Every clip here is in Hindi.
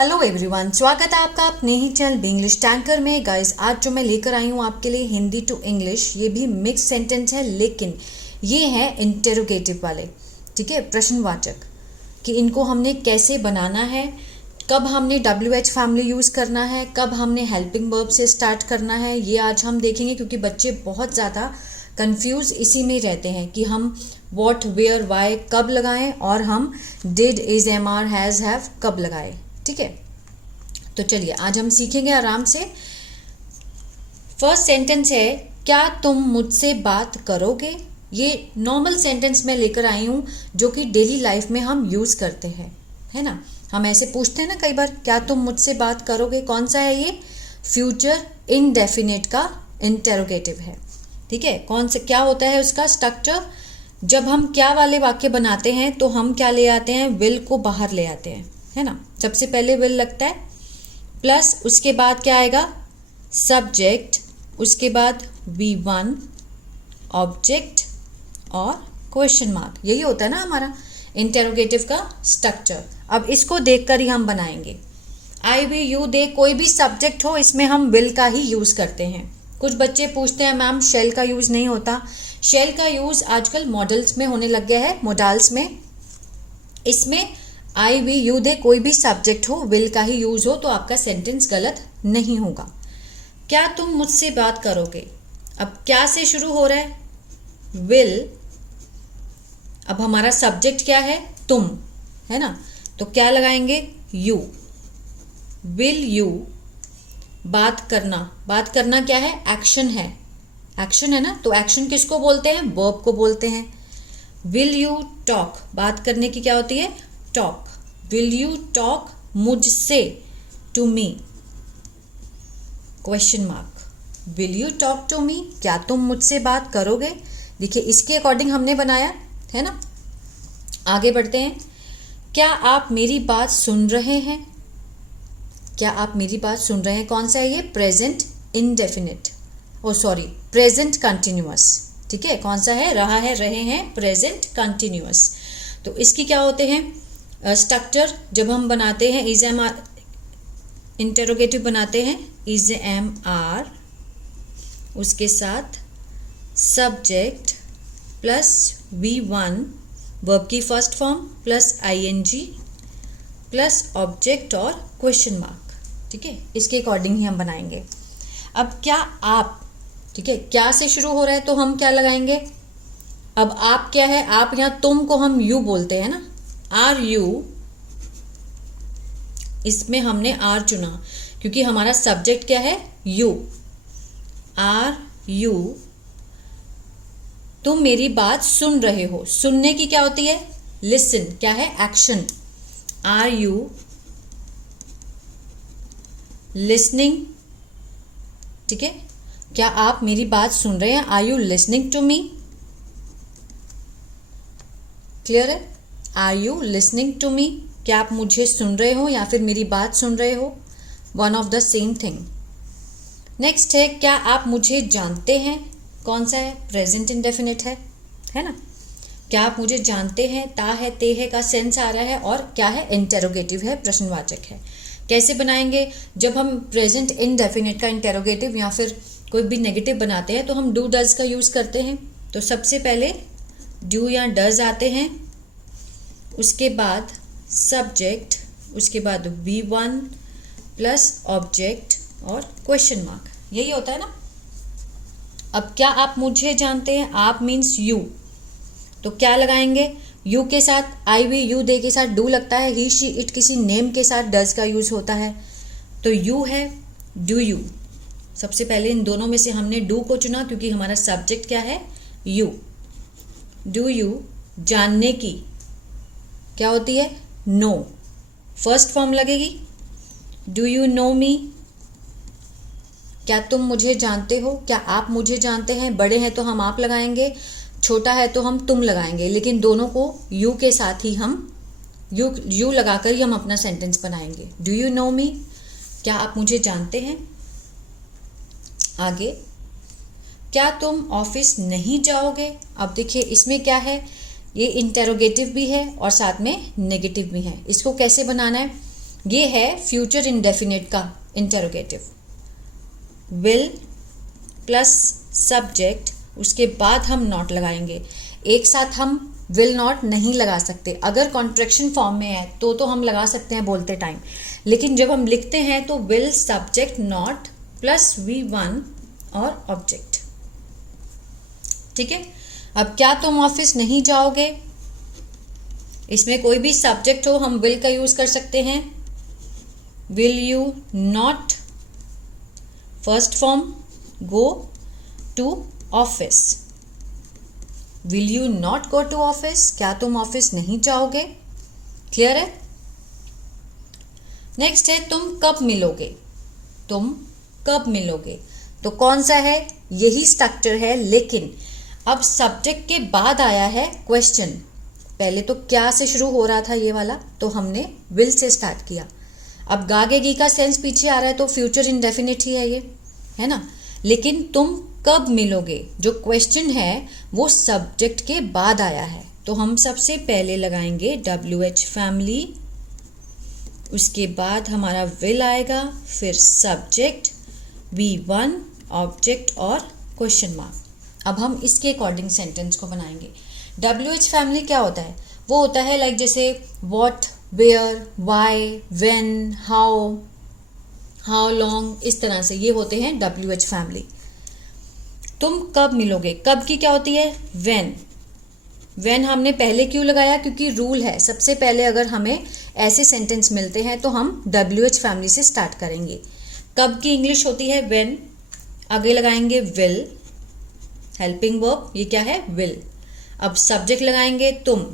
हेलो एवरीवन, स्वागत है आपका अपने ही चैनल इंग्लिश टैंकर में। गाइस, आज जो मैं लेकर आई हूँ आपके लिए हिंदी टू इंग्लिश, ये भी मिक्स सेंटेंस है, लेकिन ये है इंटेरोगेटिव वाले, ठीक है, प्रश्नवाचक, कि इनको हमने कैसे बनाना है, कब हमने WH फैमिली यूज़ करना है, कब हमने हेल्पिंग वर्ब से स्टार्ट करना है, ये आज हम देखेंगे। क्योंकि बच्चे बहुत ज़्यादा कंफ्यूज इसी में रहते हैं कि हम वॉट, वेयर, वाई कब लगाएं और हम did, is, am, are, has, have कब लगाएं। ठीक है, तो चलिए आज हम सीखेंगे आराम से। फर्स्ट सेंटेंस है, क्या तुम मुझसे बात करोगे। ये नॉर्मल सेंटेंस में लेकर आई हूँ जो कि डेली लाइफ में हम यूज़ करते हैं, है ना। हम ऐसे पूछते हैं ना कई बार, क्या तुम मुझसे बात करोगे। कौन सा है ये? फ्यूचर इनडेफिनिट का इंटेरोगेटिव है। ठीक है, कौन सा, क्या होता है उसका स्ट्रक्चर। जब हम क्या वाले वाक्य बनाते हैं तो हम क्या ले आते हैं, विल को बाहर ले आते हैं, है ना। सबसे पहले विल लगता है, प्लस उसके बाद क्या आएगा, सब्जेक्ट, उसके बाद V1, ऑब्जेक्ट और क्वेश्चन मार्क। यही होता है ना हमारा इंटेरोगेटिव का स्ट्रक्चर। अब इसको देखकर ही हम बनाएंगे। आई, वी, यू, दे, कोई भी सब्जेक्ट हो, इसमें हम विल का ही यूज़ करते हैं। कुछ बच्चे पूछते हैं मैम शेल का यूज़ नहीं होता। शेल का यूज़ आजकल मॉडल्स में होने लग गया है, मोडाल्स में। इसमें आई, वी, यू, दे कोई भी सब्जेक्ट हो, विल का ही यूज हो, तो आपका सेंटेंस गलत नहीं होगा। क्या तुम मुझसे बात करोगे। अब क्या से शुरू हो रहा है, विल। अब हमारा सब्जेक्ट क्या है, तुम, है ना, तो क्या लगाएंगे, यू। विल यू, बात करना। बात करना क्या है, एक्शन है, एक्शन है ना, तो एक्शन किसको बोलते हैं, वर्ब को बोलते हैं। विल यू टॉक, बात करने की क्या होती है, टॉक। विल यू टॉक मुझसे, to me, question mark. Will you talk to me, क्या तुम मुझसे बात करोगे। देखिए इसके अकॉर्डिंग हमने बनाया है ना। आगे बढ़ते हैं। क्या आप मेरी बात सुन रहे हैं। क्या आप मेरी बात सुन रहे हैं, कौन सा है ये, प्रेजेंट इनडेफिनिट, ओ सॉरी प्रेजेंट कंटिन्यूअस। ठीक है, कौन सा है, रहा है, रहे हैं, प्रेजेंट कंटिन्यूअस। तो इसकी क्या होते हैं स्ट्रक्चर, जब हम बनाते हैं इज एम आर, इंटेरोगेटिव बनाते हैं, इज एम आर, उसके साथ सब्जेक्ट प्लस V1 वर्ब की first form plus ING plus object और क्वेश्चन मार्क। ठीक है, इसके अकॉर्डिंग ही हम बनाएंगे। अब क्या आप, ठीक है, क्या से शुरू हो रहा है तो हम क्या लगाएंगे। अब आप क्या है, आप यहाँ तुम को हम यू बोलते हैं ना, आर यू, इसमें हमने आर चुना क्योंकि हमारा सब्जेक्ट क्या है, यू। आर यू, तुम मेरी बात सुन रहे हो। सुनने की क्या होती है, लिसन, क्या है, एक्शन। आर यू लिसनिंग, ठीक है, क्या आप मेरी बात सुन रहे हैं, are you listening to me. Clear है, are you listening to me, क्या आप मुझे सुन रहे हो या फिर मेरी बात सुन रहे हो, one of the same thing. Next है, क्या आप मुझे जानते हैं, कौन सा है, प्रेजेंट इंडेफिनिट है ना। क्या आप मुझे जानते हैं, ता है, ते है का सेंस आ रहा है, और क्या है, इंटेरोगेटिव है, प्रश्नवाचक है। कैसे बनाएंगे, जब हम प्रेजेंट इनडेफिनिट का इंटेरोगेटिव या फिर कोई भी नेगेटिव बनाते हैं तो हम डू डज का यूज़ करते हैं। तो सबसे पहले डू या डज आते हैं, उसके बाद सब्जेक्ट, उसके बाद V1 प्लस ऑब्जेक्ट और क्वेश्चन मार्क। यही होता है ना। अब क्या आप मुझे जानते हैं, आप मीन्स यू, तो क्या लगाएंगे, यू के साथ आई, वी, यू, दे के साथ डू लगता है, ही, शी, इट किसी नेम के साथ डज का यूज होता है, तो यू है, डू यू। सबसे पहले इन दोनों में से हमने डू को चुना क्योंकि हमारा सब्जेक्ट क्या है, यू। डू यू, जानने की क्या होती है, नो, फर्स्ट फॉर्म लगेगी। डू यू नो मी, क्या तुम मुझे जानते हो, क्या आप मुझे जानते हैं। बड़े हैं तो हम आप लगाएंगे, छोटा है तो हम तुम लगाएंगे, लेकिन दोनों को यू के साथ ही हम यू लगाकर ही हम अपना सेंटेंस बनाएंगे। डू यू नो मी, क्या आप मुझे जानते हैं। आगे, क्या तुम ऑफिस नहीं जाओगे। अब देखिए इसमें क्या है, ये इंटेरोगेटिव भी है और साथ में नेगेटिव भी है। इसको कैसे बनाना है, ये है फ्यूचर इंडेफिनिट का इंटेरोगेटिव। विल प्लस सब्जेक्ट, उसके बाद हम नॉट लगाएंगे। एक साथ हम विल नॉट नहीं लगा सकते। अगर कॉन्ट्रैक्शन फॉर्म में है तो हम लगा सकते हैं बोलते टाइम, लेकिन जब हम लिखते हैं तो will subject not plus V1 और ऑब्जेक्ट। ठीक है। अब क्या तुम ऑफिस नहीं जाओगे, इसमें कोई भी सब्जेक्ट हो हम विल का यूज कर सकते हैं। Will you not, first form go to office. Will you not go to office, क्या तुम ऑफिस नहीं जाओगे। क्लियर है। नेक्स्ट है तुम कब मिलोगे। तुम कब मिलोगे, तो कौन सा है, यही स्ट्रक्चर है, लेकिन अब सब्जेक्ट के बाद आया है क्वेश्चन। पहले तो क्या से शुरू हो रहा था ये वाला, तो हमने विल से स्टार्ट किया। अब गागेगी का सेंस पीछे आ रहा है तो फ्यूचर इंडेफिनिट ही है ये, है ना। लेकिन तुम कब मिलोगे, जो क्वेश्चन है वो सब्जेक्ट के बाद आया है, तो हम सबसे पहले लगाएंगे WH फैमिली, उसके बाद हमारा विल आएगा, फिर सब्जेक्ट V1 ऑब्जेक्ट और क्वेश्चन मार्क। अब हम इसके अकॉर्डिंग सेंटेंस को बनाएंगे। WH फैमिली क्या होता है, वो होता है लाइक जैसे what, where, why, when, how long, इस तरह से ये होते हैं WH फैमिली। तुम कब मिलोगे, कब की क्या होती है, व्हेन हमने पहले क्यों लगाया, क्योंकि रूल है सबसे पहले अगर हमें ऐसे सेंटेंस मिलते हैं तो हम WH फैमिली से स्टार्ट करेंगे। कब की इंग्लिश होती है व्हेन, आगे लगाएंगे विल, हेल्पिंग वर्ब, ये क्या है विल। अब सब्जेक्ट लगाएंगे तुम,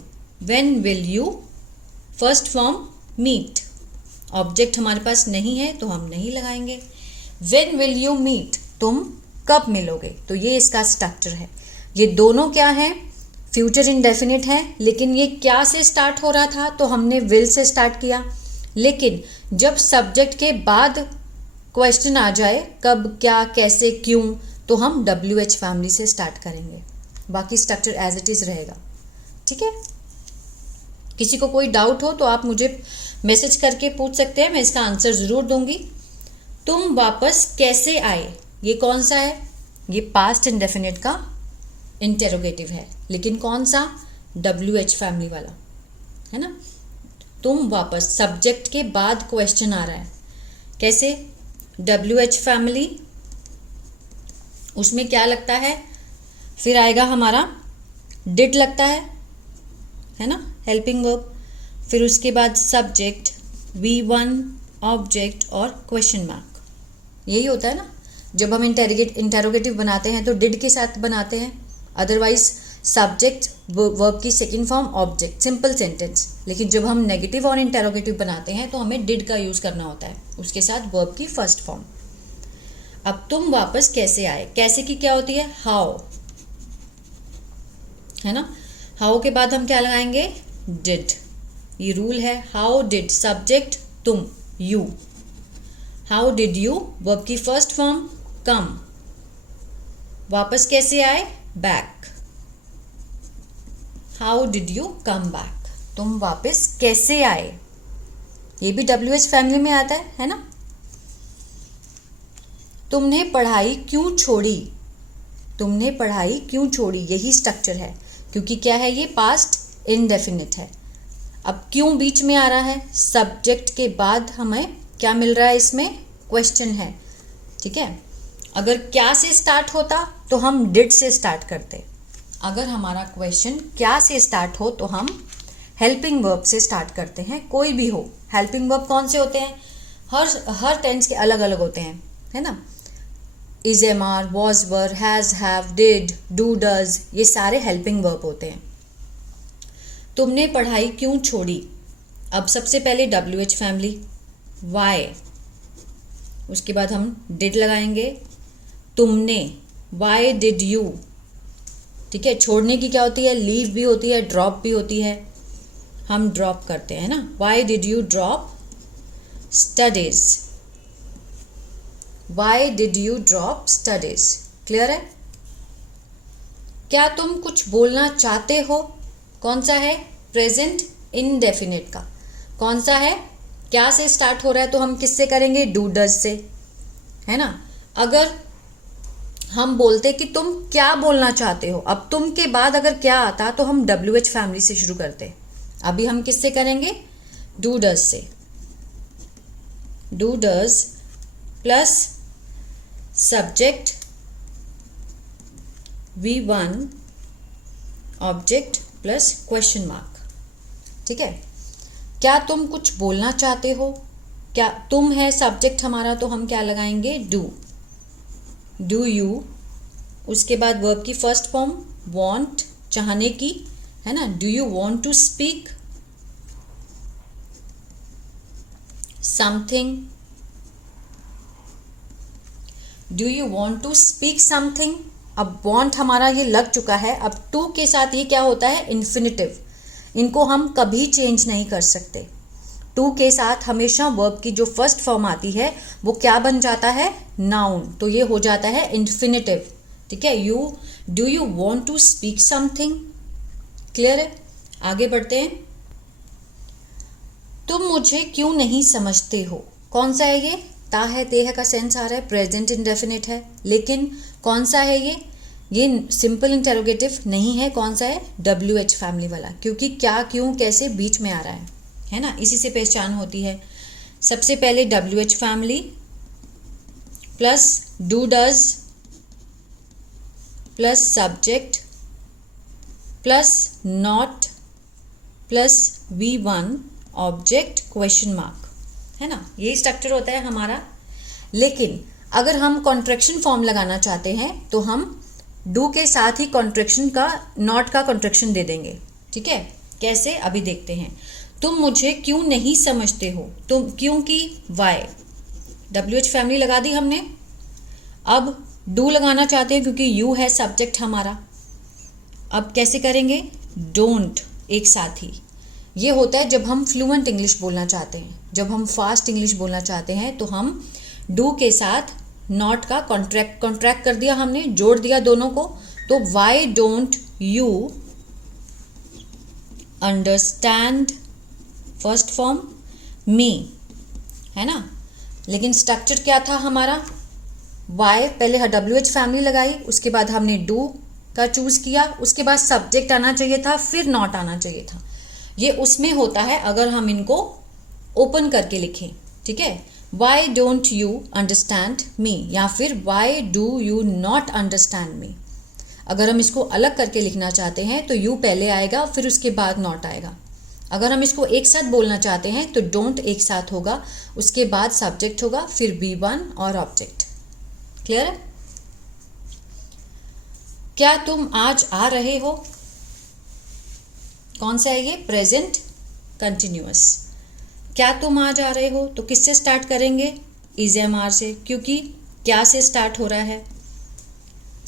when will you, first form meet, object हमारे पास नहीं है तो हम नहीं लगाएंगे। व्हेन विल यू मीट, तुम कब मिलोगे, तो ये इसका स्ट्रक्चर है। ये दोनों क्या है, फ्यूचर इंडेफिनिट है, लेकिन ये क्या से स्टार्ट हो रहा था, तो हमने विल से स्टार्ट किया। लेकिन जब सब्जेक्ट के बाद क्वेश्चन आ जाए कब, क्या, कैसे, क्यों, तो हम WH फैमिली से स्टार्ट करेंगे। बाकी स्ट्रक्चर एज इट इज रहेगा। ठीक है। किसी को कोई डाउट हो तो आप मुझे मैसेज करके पूछ सकते हैं, मैं इसका आंसर ज़रूर दूंगी। तुम वापस कैसे आए, ये कौन सा है, ये पास्ट इंडेफिनिट का इंटेरोगेटिव है, लेकिन कौन सा, WH फैमिली वाला, है ना। तुम वापस, सब्जेक्ट के बाद क्वेश्चन आ रहा है, कैसे, WH फैमिली, उसमें क्या लगता है, फिर आएगा हमारा डिड लगता है ना, हेल्पिंग वर्ब, फिर उसके बाद सब्जेक्ट V1 ऑब्जेक्ट और क्वेश्चन मार्क। यही होता है ना, जब हम इंटेरोगेटिव बनाते हैं तो डिड के साथ बनाते हैं, अदरवाइज सब्जेक्ट वर्ब की second form object, simple sentence. लेकिन जब हम नेगेटिव और इंटेरोगेटिव बनाते हैं तो हमें डिड का यूज़ करना होता है, उसके साथ वर्ब की फर्स्ट फॉर्म। अब तुम वापस कैसे आए, कैसे की क्या होती है, हाउ, है ना। हाउ के बाद हम क्या लगाएंगे, डिड, ये रूल है। हाउ डिड, सब्जेक्ट तुम, you, how did you, verb की फर्स्ट फॉर्म कम, वापस कैसे आए, back, how did you come back, तुम वापस कैसे आए, ये भी WH फैमिली में आता है ना। तुमने पढ़ाई क्यों छोड़ी, तुमने पढ़ाई क्यों छोड़ी, यही स्ट्रक्चर है, क्योंकि क्या है, ये पास्ट इनडेफिनिट है। अब क्यों बीच में आ रहा है, सब्जेक्ट के बाद हमें क्या मिल रहा है, इसमें क्वेश्चन है। ठीक है। अगर क्या से स्टार्ट होता तो हम डिड से स्टार्ट करते, अगर हमारा क्वेश्चन क्या से स्टार्ट हो तो हम हेल्पिंग वर्ब से स्टार्ट करते हैं, कोई भी हो। हेल्पिंग वर्ब कौन से होते हैं, हर टेंस के अलग अलग होते हैं, है ना। Is, am, are, was, were, has, have, did, do, does, ये सारे हेल्पिंग वर्ब होते हैं। तुमने पढ़ाई क्यों छोड़ी, अब सबसे पहले WH फैमिली, वाई, उसके बाद हम डिड लगाएंगे, तुमने, वाई डिड यू, ठीक है। छोड़ने की क्या होती है, लीव भी होती है, ड्रॉप भी होती है, हम ड्रॉप करते हैं ना, why did you drop studies, why did you drop studies. Clear है। क्या तुम कुछ बोलना चाहते हो, कौन सा है, प्रेजेंट इनडेफिनिट का, कौन सा है, क्या से स्टार्ट हो रहा है तो हम किससे करेंगे, डू डज से, है ना। अगर हम बोलते कि तुम क्या बोलना चाहते हो, अब तुम के बाद अगर क्या आता तो हम WH फैमिली से शुरू करते। अभी हम किससे करेंगे, डू डज से। Do does plus subject V1 object plus question mark. ठीक है, क्या तुम कुछ बोलना चाहते हो, क्या तुम है सब्जेक्ट हमारा तो हम क्या लगाएंगे, डू यू। उसके बाद वर्ब की फर्स्ट फॉर्म वांट, चाहने की, है ना। Do you want to speak something, do you want to speak something. अब वांट हमारा ये लग चुका है, अब टू के साथ ये क्या होता है, इन्फिनिटिव। इनको हम कभी चेंज नहीं कर सकते। टू के साथ हमेशा वर्ब की जो फर्स्ट फॉर्म आती है वो क्या बन जाता है, नाउन, तो ये हो जाता है इन्फिनिटिव। ठीक है, do you want to speak something. Clear है, आगे बढ़ते हैं। तुम मुझे क्यों नहीं समझते हो, कौन सा है ये, ता है ते है का सेंस आ रहा है, प्रेजेंट इंडेफिनिट है, लेकिन कौन सा है ये सिंपल इंटेरोगेटिव नहीं है। कौन सा है, WH फैमिली वाला, क्योंकि क्या, क्यों, कैसे बीच में आ रहा है ना, इसी से पहचान होती है। सबसे पहले WH family plus do does plus subject plus not plus V1 object question mark, है ना, यही स्ट्रक्चर होता है हमारा। लेकिन अगर हम कॉन्ट्रैक्शन फॉर्म लगाना चाहते हैं तो हम डू के साथ ही कॉन्ट्रैक्शन का, नॉट का कॉन्ट्रैक्शन दे देंगे। ठीक है, कैसे, अभी देखते हैं। तुम मुझे क्यों नहीं समझते हो, तुम, क्योंकि वाई, WH फैमिली लगा दी हमने। अब डू लगाना चाहते हैं क्योंकि यू है सब्जेक्ट हमारा। अब कैसे करेंगे, डोंट एक साथ ही। ये होता है जब हम फ्लुएंट इंग्लिश बोलना चाहते हैं, जब हम फास्ट इंग्लिश बोलना चाहते हैं तो हम डू के साथ नॉट का कॉन्ट्रैक्ट कर दिया हमने, जोड़ दिया दोनों को। तो why don't you understand first from me, है ना। लेकिन स्ट्रक्चर क्या था हमारा, वाई पहले WH फैमिली लगाई, उसके बाद हमने डू का चूज किया, उसके बाद सब्जेक्ट आना चाहिए था, फिर नॉट आना चाहिए था। ये उसमें होता है अगर हम इनको ओपन करके लिखें। ठीक है, Y don't you understand me, या फिर why do you not understand me. अगर हम इसको अलग करके लिखना चाहते हैं तो यू पहले आएगा, फिर उसके बाद नॉट आएगा। अगर हम इसको एक साथ बोलना चाहते हैं तो डोंट एक साथ होगा, उसके बाद सब्जेक्ट होगा, फिर V1 और ऑब्जेक्ट। क्लियर है। क्या तुम आज आ रहे हो, कौन सा है ये, प्रेजेंट कंटिन्यूअस। क्या तुम आज आ रहे हो तो किससे स्टार्ट करेंगे, ISMR से, क्योंकि क्या से स्टार्ट हो रहा है,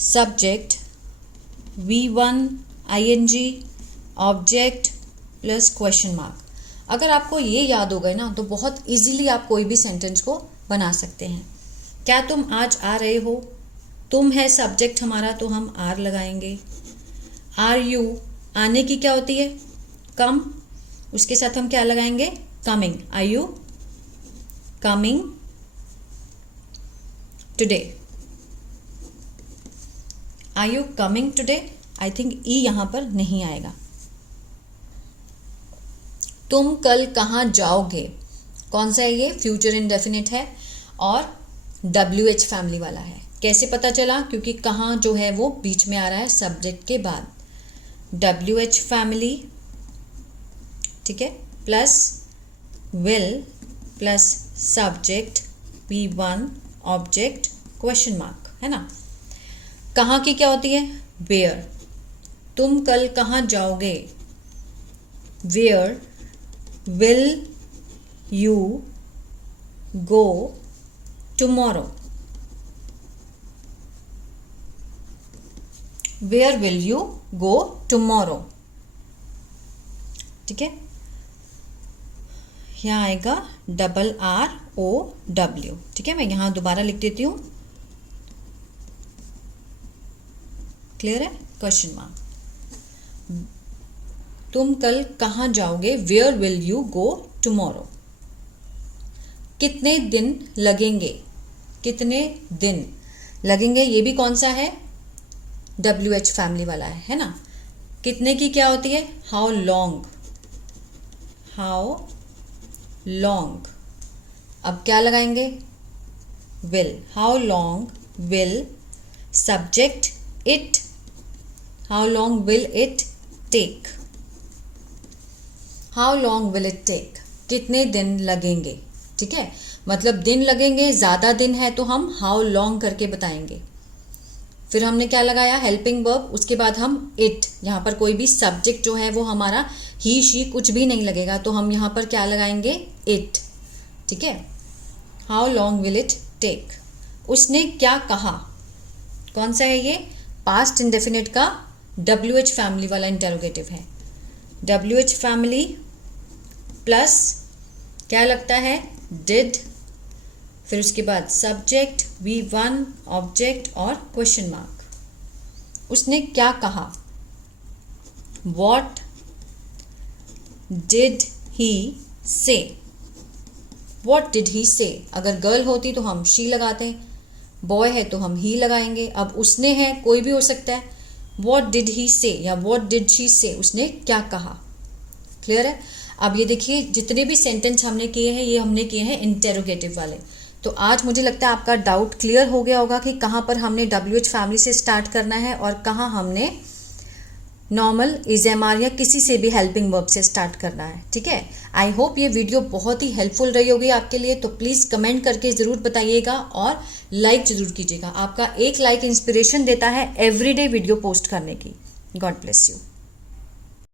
subject V1 ING object plus question mark. अगर आपको ये याद हो गए ना तो बहुत इजीली आप कोई भी सेंटेंस को बना सकते हैं। क्या तुम आज आ रहे हो, तुम है सब्जेक्ट हमारा तो हम आर लगाएंगे। आर यू, आने की क्या होती है, कम, उसके साथ हम क्या लगाएंगे, coming. Are you coming today, are you coming today. I think ई यहां पर नहीं आएगा। तुम कल कहाँ जाओगे, कौन सा है ये, फ्यूचर इंडेफिनिट है और WH फैमिली वाला है। कैसे पता चला, क्योंकि कहाँ जो है वो बीच में आ रहा है सब्जेक्ट के बाद। WH फैमिली, ठीक है, plus will plus subject V1 object question mark, है ना। कहाँ की क्या होती है, वेयर। तुम कल कहाँ जाओगे, where will you go tomorrow, where will you go tomorrow. ठीक है, यहाँ आएगा RROW। ठीक है, मैं यहाँ दोबारा लिख देती हूँ। क्लियर है, क्वेश्चन मार्क। तुम कल कहाँ जाओगे, where will you go tomorrow. कितने दिन लगेंगे, कितने दिन लगेंगे, ये भी कौन सा है, WH फैमिली वाला है ना। कितने की क्या होती है, हाउ लॉन्ग, हाउ लॉन्ग। अब क्या लगाएंगे, will, how long will, subject it, how long will it take, how long will it take, कितने दिन लगेंगे, ठीक है। मतलब दिन लगेंगे, ज़्यादा दिन है तो हम हाउ लॉन्ग करके बताएंगे। फिर हमने क्या लगाया, हेल्पिंग वर्ब, उसके बाद हम इट, यहाँ पर कोई भी सब्जेक्ट जो है वो हमारा ही शी कुछ भी नहीं लगेगा, तो हम यहाँ पर क्या लगाएंगे, इट, ठीक है। How long will it take, उसने क्या कहा, कौन सा है ये, पास्ट इंडेफिनिट का WH फैमिली वाला इंटेरोगेटिव है। WH फैमिली प्लस क्या लगता है, डिड, फिर उसके बाद सब्जेक्ट, V1, ऑब्जेक्ट और क्वेश्चन मार्क। उसने क्या कहा, वॉट डिड ही से, वॉट डिड ही से। अगर गर्ल होती तो हम शी लगाते, बॉय है तो हम ही लगाएंगे। अब उसने है, कोई भी हो सकता है, वॉट डिड ही से या वॉट डिड शी से, उसने क्या कहा। क्लियर है। अब ये देखिए जितने भी सेंटेंस हमने किए हैं ये हमने किए हैं इंटेरोगेटिव वाले। तो आज मुझे लगता है आपका डाउट क्लियर हो गया होगा कि कहाँ पर हमने WH फैमिली से स्टार्ट करना है और कहाँ हमने नॉर्मल इज़-एम-आर या किसी से भी हेल्पिंग वर्ब से स्टार्ट करना है, ठीक है। आई होप ये वीडियो बहुत ही हेल्पफुल रही होगी आपके लिए। तो प्लीज़ कमेंट करके ज़रूर बताइएगा और लाइक ज़रूर कीजिएगा। आपका एक लाइक इंस्पिरेशन देता है एवरीडे वीडियो पोस्ट करने की। God bless you.